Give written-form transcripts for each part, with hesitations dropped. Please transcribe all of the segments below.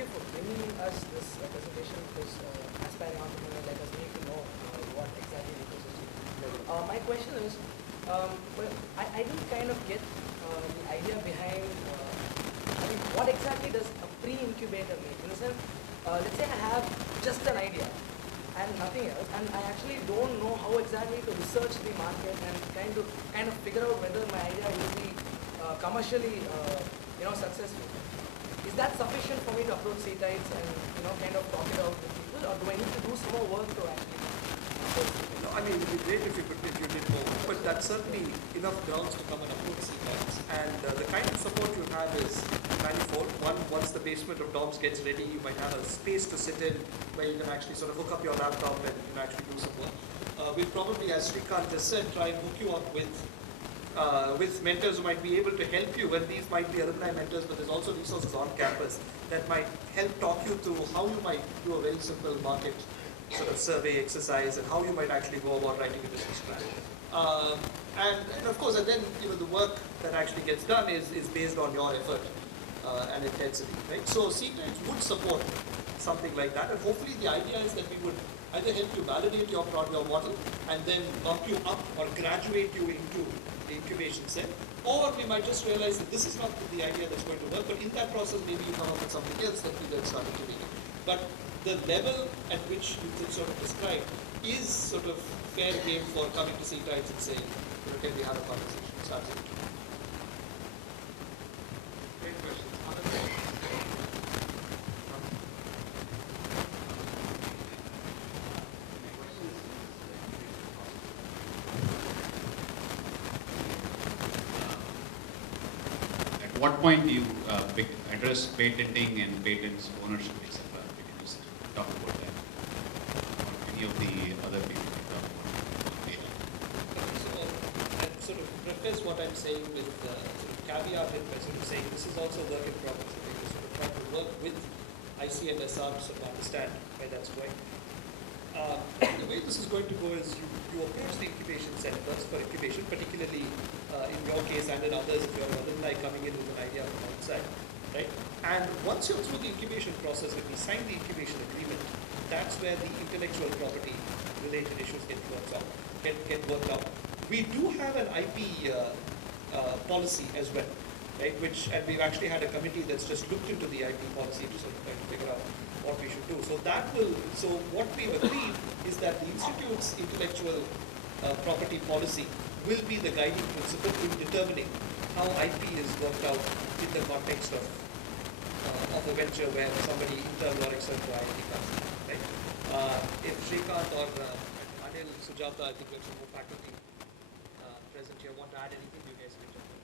you for bringing us this presentation because aspiring entrepreneur like us need to know what exactly the ecosystem is. My question is, well, I didn't kind of get the idea behind, I mean, what exactly does a pre-incubator mean? In the sense, let's say I have just an idea and nothing else, and I actually don't know how exactly to research the market and kind of figure out whether my idea will be commercially, successful. Is that sufficient for me to approach C-types and kind of talk it out with people, or do I need to do some more work to actually approach people? No, I mean, it'd be great if you did more, but that's certainly enough grounds to come and approach C-types. And the kind of support you have is manifold. Once the basement of DOMS gets ready, you might have a space to sit in where you can actually sort of hook up your laptop and you can actually do some work. We'll probably, as Srikanth just said, try and hook you up with mentors who might be able to help you, and these might be alumni mentors, but there's also resources on campus that might help talk you through how you might do a very simple market sort of survey exercise and how you might actually go about writing a business plan. And of course, and then the work that actually gets done is based on your effort and intensity, right? So C-types would support something like that, and hopefully the idea is that we would either help you validate your model and then bump you up or graduate you into the incubation cell, or we might just realize that this is not the idea that's going to work, but in that process maybe you come up with something else that we then start incubating. But the level at which you could sort of describe is sort of fair game for coming to C-types and saying, can we have a conversation? It's absolutely. Great questions. Other questions? At what point do you address patenting and patents ownership, etc.? We can just talk about that. Or any of the other people can talk about data. So I sort of preface what I'm saying with sort of caveat it by sort of saying this is also work in progress. I think we're sort of trying to work with IC and SR to sort of understand where that's going. The way this is going to go is you approach the incubation centers for incubation, particularly in your case and in others if you're an alumni coming in with an idea from outside, right? And once you're through the incubation process, when we sign the incubation agreement, that's where the intellectual property related issues get worked out. We do have an IP policy as well, right? And we've actually had a committee that's just looked into the IP policy to sort of try to figure out what we should do. So what we've agreed is that the Institute's intellectual property policy will be the guiding principle in determining how IP is worked out in the context of a venture where somebody internal or external to IIT comes in, right? If Srikanth or Anil, Sujata, I think we have some more faculty present here, want to add anything, you guys can jump in.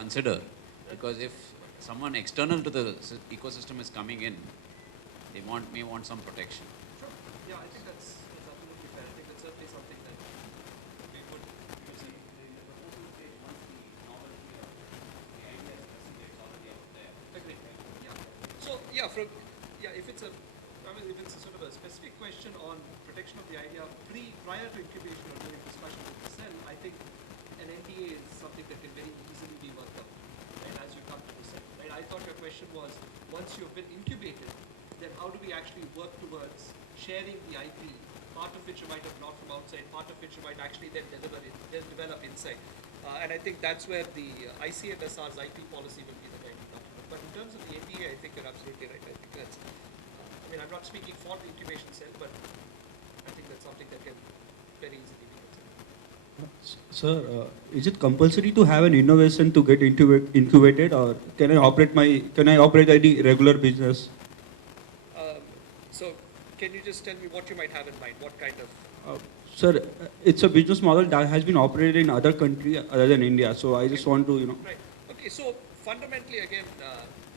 Consider, because if someone external to the ecosystem is coming in, they may want some protection. Sure. Yeah, I think that's absolutely fair. I think that's certainly something that we would use in the proposal stage once the novelty of the idea is already out there. Agreed. Yeah. So if it's a sort of a specific question on protection of the idea prior to incubation or during discussion with the cell, I think an NDA is something that can very easily be worked out, right, as you come to the cell, right? I thought your question was, once you've been incubated, then how do we actually work towards sharing the IP, part of which you might have brought from outside, part of which you might actually then develop inside. And I think that's where the IC and SR's IP policy will be the guiding document. But in terms of the NDA, I think you're absolutely right. I think that's, I'm not speaking for the incubation cell, but I think that's something that can very easily be considered. Sir, is it compulsory to have an innovation to get incubated, or can I operate any regular business? So, can you just tell me what you might have in mind? What kind of? Sir, it's a business model that has been operated in other countries other than India. So I just want to, Right. Okay. So fundamentally, again,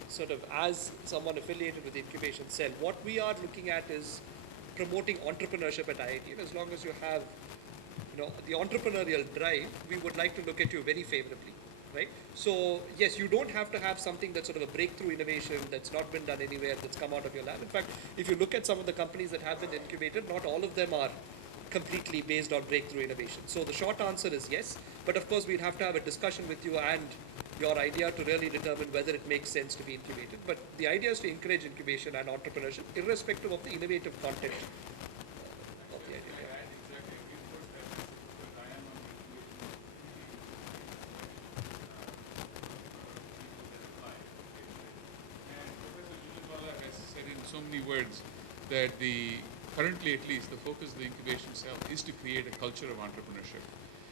sort of as someone affiliated with the incubation cell, what we are looking at is promoting entrepreneurship at IIT. And as long as you have the entrepreneurial drive, we would like to look at you very favorably, right? So yes, you don't have to have something that's sort of a breakthrough innovation that's not been done anywhere, that's come out of your lab. In fact, if you look at some of the companies that have been incubated, not all of them are completely based on breakthrough innovation. So the short answer is yes, but of course we'd have to have a discussion with you and your idea to really determine whether it makes sense to be incubated. But the idea is to encourage incubation and entrepreneurship irrespective of the innovative content of the idea. Said in so many words that currently at least the focus of the incubation cell is to create a culture of entrepreneurship.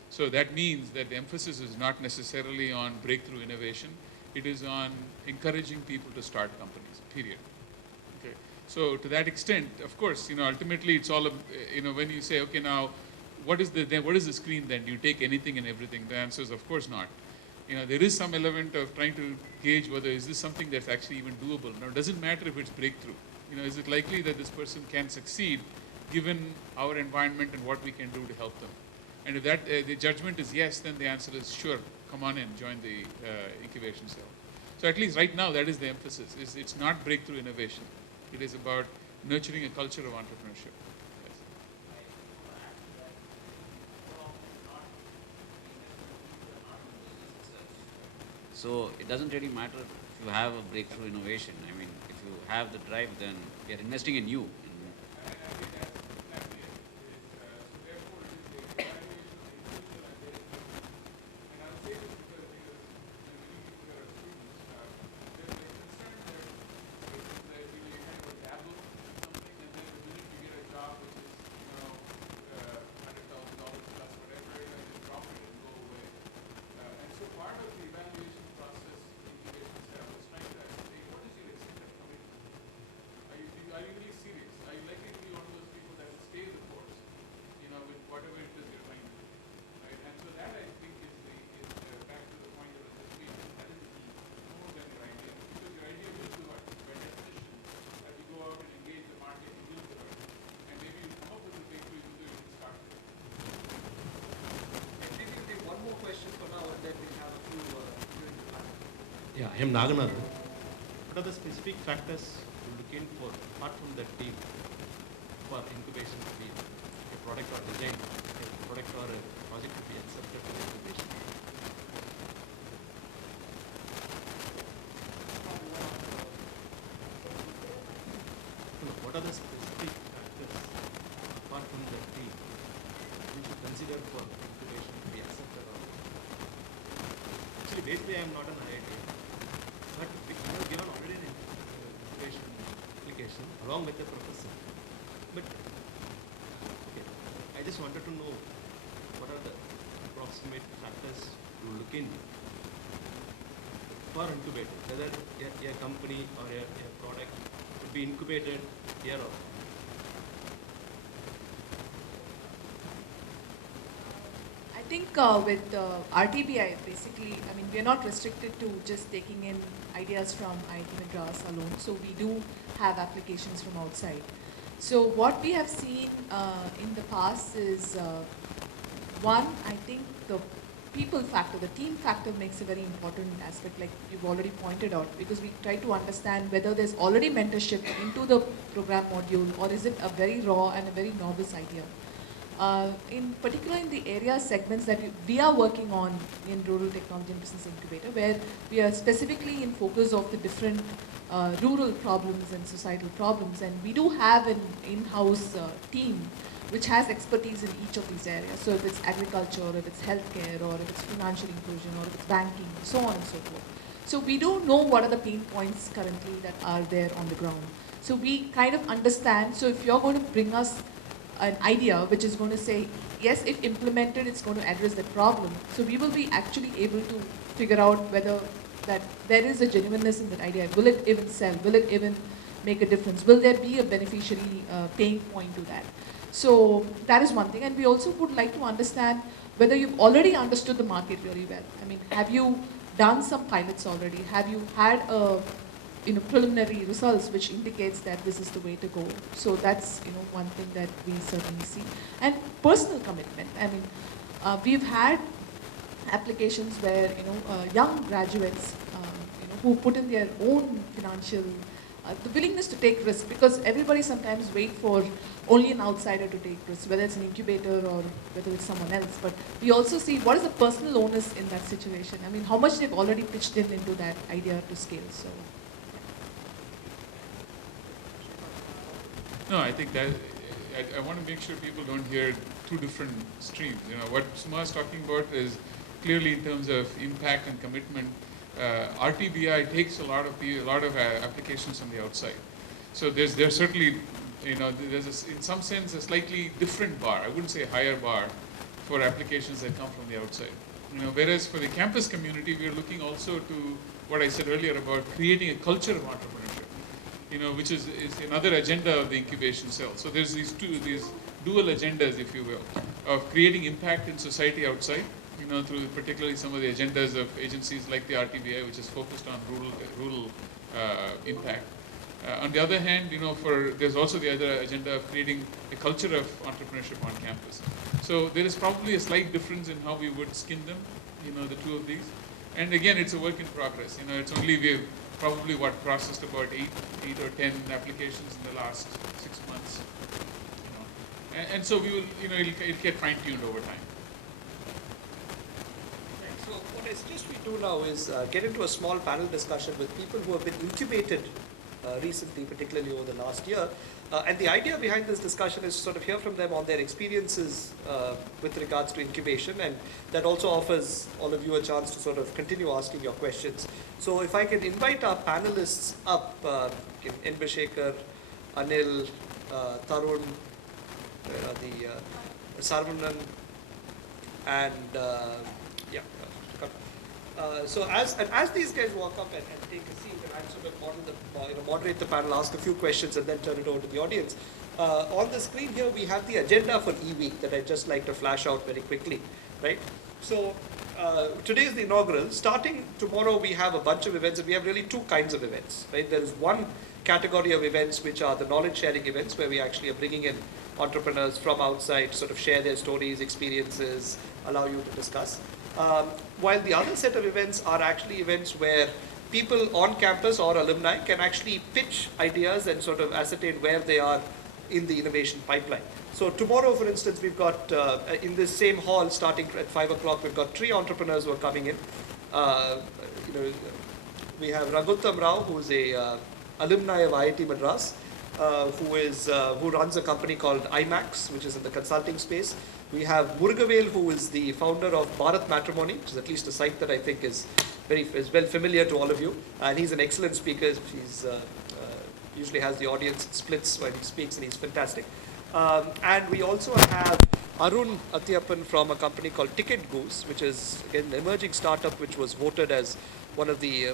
So that means that the emphasis is not necessarily on breakthrough innovation, it is on encouraging people to start companies, period. Okay. So to that extent, of course, ultimately it's all, when you say, okay, now what is the screen then? Do you take anything and everything? The answer is of course not. There is some element of trying to gauge whether is this something that's actually even doable. Now, it doesn't matter if it's breakthrough. Is it likely that this person can succeed given our environment and what we can do to help them? And if that the judgment is yes, then the answer is sure, come on in, join the incubation cell. So at least right now, that is the emphasis. It's not breakthrough innovation. It is about nurturing a culture of entrepreneurship. So it doesn't really matter if you have a breakthrough innovation. I mean, if you have the drive, then we are investing in you. Yeah, I am Naganathan. What are the specific factors you look in for, apart from the team, for incubation to be a product or design, a product or a project to be accepted for incubation? What are the specific factors, apart from the team, you should consider for incubation to be accepted or not? Actually, basically, I am not an IIT. But we have given already an incubation application along with the professor. But okay, I just wanted to know what are the approximate factors to look in for incubator, whether a company or a product would be incubated here or not. I think with RTBI, basically, I mean, we are not restricted to just taking in ideas from IIT Madras alone. So we do have applications from outside. So what we have seen in the past is, one, I think the people factor, the team factor makes a very important aspect, like you've already pointed out, because we try to understand whether there's already mentorship into the program module, or is it a very raw and a very novice idea. In particular in the area segments that we are working on in Rural Technology and Business Incubator, where we are specifically in focus of the different rural problems and societal problems, and we do have an in-house team which has expertise in each of these areas. So if it's agriculture, or if it's healthcare, or if it's financial inclusion, or if it's banking, so on and so forth. So we do know what are the pain points currently that are there on the ground. So we kind of understand, so if you're going to bring us an idea which is going to say, yes, if implemented, it's going to address the problem. So we will be actually able to figure out whether that there is a genuineness in that idea. Will it even sell? Will it even make a difference? Will there be a beneficiary paying point to that? So that is one thing. And we also would like to understand whether you've already understood the market really well. I mean, have you done some pilots already? Have you had preliminary results which indicates that this is the way to go? So that's one thing that we certainly see. And personal commitment. I mean, we've had applications where young graduates who put in their own financial the willingness to take risks, because everybody sometimes wait for only an outsider to take risks, whether it's an incubator or whether it's someone else. But we also see what is the personal onus in that situation. I mean, how much they've already pitched in into that idea to scale. So. No, I think that I want to make sure people don't hear two different streams. What Suma is talking about is clearly in terms of impact and commitment. RTBI takes a lot of applications from the outside. So there's certainly, there's in some sense a slightly different bar. I wouldn't say higher bar for applications that come from the outside. Whereas for the campus community, we are looking also to what I said earlier about creating a culture of entrepreneurship, which is another agenda of the incubation cell. So there's these dual agendas, if you will, of creating impact in society outside, through particularly some of the agendas of agencies like the RTBI, which is focused on rural impact. On the other hand, there's also the other agenda of creating a culture of entrepreneurship on campus. So there is probably a slight difference in how we would skin them, the two of these. And again, it's a work in progress. It's only we've probably processed about eight or 10 applications in the last 6 months. And so we will, it'll get fine-tuned over time. So what I suggest we do now is get into a small panel discussion with people who have been incubated recently, particularly over the last year. And the idea behind this discussion is to sort of hear from them on their experiences with regards to incubation, and that also offers all of you a chance to sort of continue asking your questions. So if I can invite our panelists up, Enbashekar, Anil, Tarun, Sarvanan, and so as these guys walk up and take a seat, and I'm sort of moderate the panel, ask a few questions, and then turn it over to the audience. On the screen here, we have the agenda for eWeek that I'd just like to flash out very quickly, right? So today is the inaugural. Starting tomorrow, we have a bunch of events, and we have really two kinds of events, right? There is one category of events which are the knowledge sharing events, where we actually are bringing in entrepreneurs from outside, sort of share their stories, experiences, allow you to discuss. While the other set of events are actually events where people on campus or alumni can actually pitch ideas and sort of ascertain where they are in the innovation pipeline. So tomorrow, for instance, we've got in this same hall, starting at 5 o'clock, we've got 3 entrepreneurs who are coming in. We have Raghutam Rao, who's a alumni of IIT Madras, who runs a company called IMAX, which is in the consulting space. We have Murugavel, who is the founder of Bharat Matrimony, which is at least a site that I think is well familiar to all of you. And he's an excellent speaker. He's usually has the audience splits when he speaks, and he's fantastic. And we also have Arun Athiappan from a company called Ticket Goose, which is again an emerging startup which was voted as one of the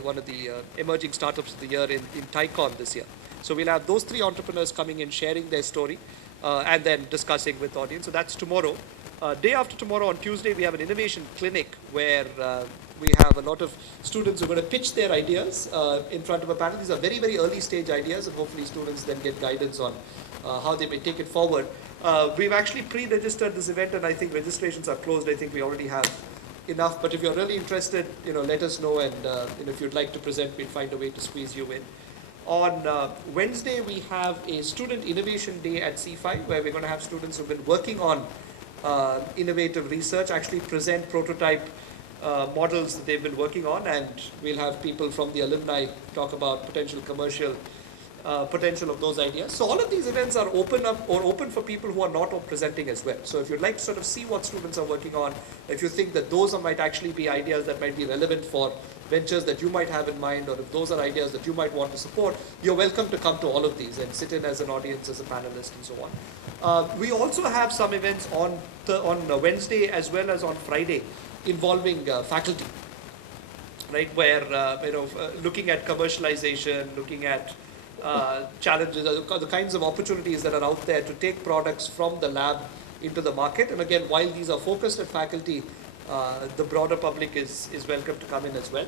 emerging startups of the year in TiCon this year. So we'll have those 3 entrepreneurs coming in, sharing their story, and then discussing with the audience. So that's tomorrow. Day after tomorrow, on Tuesday, we have an innovation clinic where we have a lot of students who are going to pitch their ideas in front of a panel. These are very, very early stage ideas, and hopefully students then get guidance on how they may take it forward. We've actually pre-registered this event, and I think registrations are closed. I think we already have enough, but if you're really interested, let us know, and if you'd like to present, we'll find a way to squeeze you in. On Wednesday, we have a student innovation day at C5, where we're going to have students who've been working on innovative research actually present prototype models that they've been working on, and we'll have people from the alumni talk about potential commercial potential of those ideas. So all of these events are open for people who are not presenting as well. So if you'd like to sort of see what students are working on, if you think that those might actually be ideas that might be relevant for ventures that you might have in mind, or if those are ideas that you might want to support, you're welcome to come to all of these and sit in as an audience, as a panelist, and so on. We also have some events on Wednesday as well as on Friday involving faculty, right? Where looking at commercialization, looking at challenges, the kinds of opportunities that are out there to take products from the lab into the market. And again, while these are focused at faculty, the broader public is welcome to come in as well.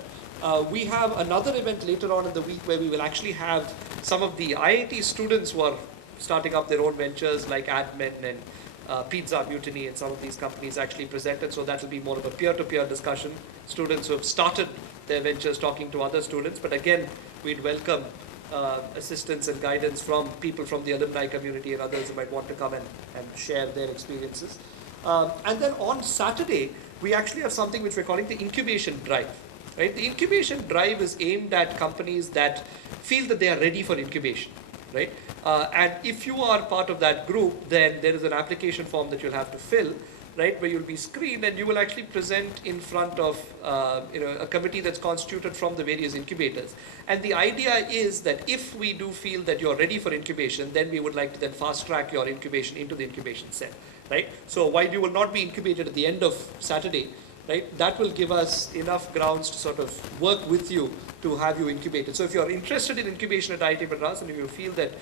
We have another event later on in the week where we will actually have some of the IIT students who are starting up their own ventures like admin and Pizza Mutiny and some of these companies actually presented. So that will be more of a peer-to-peer discussion. Students who have started their ventures talking to other students. But again, we'd welcome assistance and guidance from people from the alumni community and others who might want to come and share their experiences. And then on Saturday, we actually have something which we're calling the incubation drive. Right? The incubation drive is aimed at companies that feel that they are ready for incubation. Right? And if you are part of that group, then there is an application form that you'll have to fill, right, where you'll be screened and you will actually present in front of a committee that's constituted from the various incubators. And the idea is that if we do feel that you're ready for incubation, then we would like to then fast track your incubation into the incubation cell. Right? So while you will not be incubated at the end of Saturday, right, that will give us enough grounds to sort of work with you to have you incubated. So if you're interested in incubation at IIT Madras and if you feel that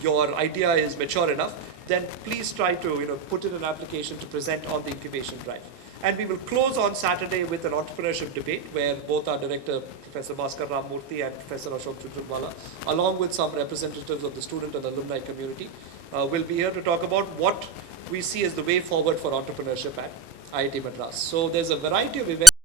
your idea is mature enough, then please try to put in an application to present on the incubation drive. And we will close on Saturday with an entrepreneurship debate where both our director, Professor Bhaskar Ramamurthy and Professor Ashok Chujunwala, along with some representatives of the student and alumni community, will be here to talk about what we see as the way forward for entrepreneurship at IIT Madras. So there's a variety of events.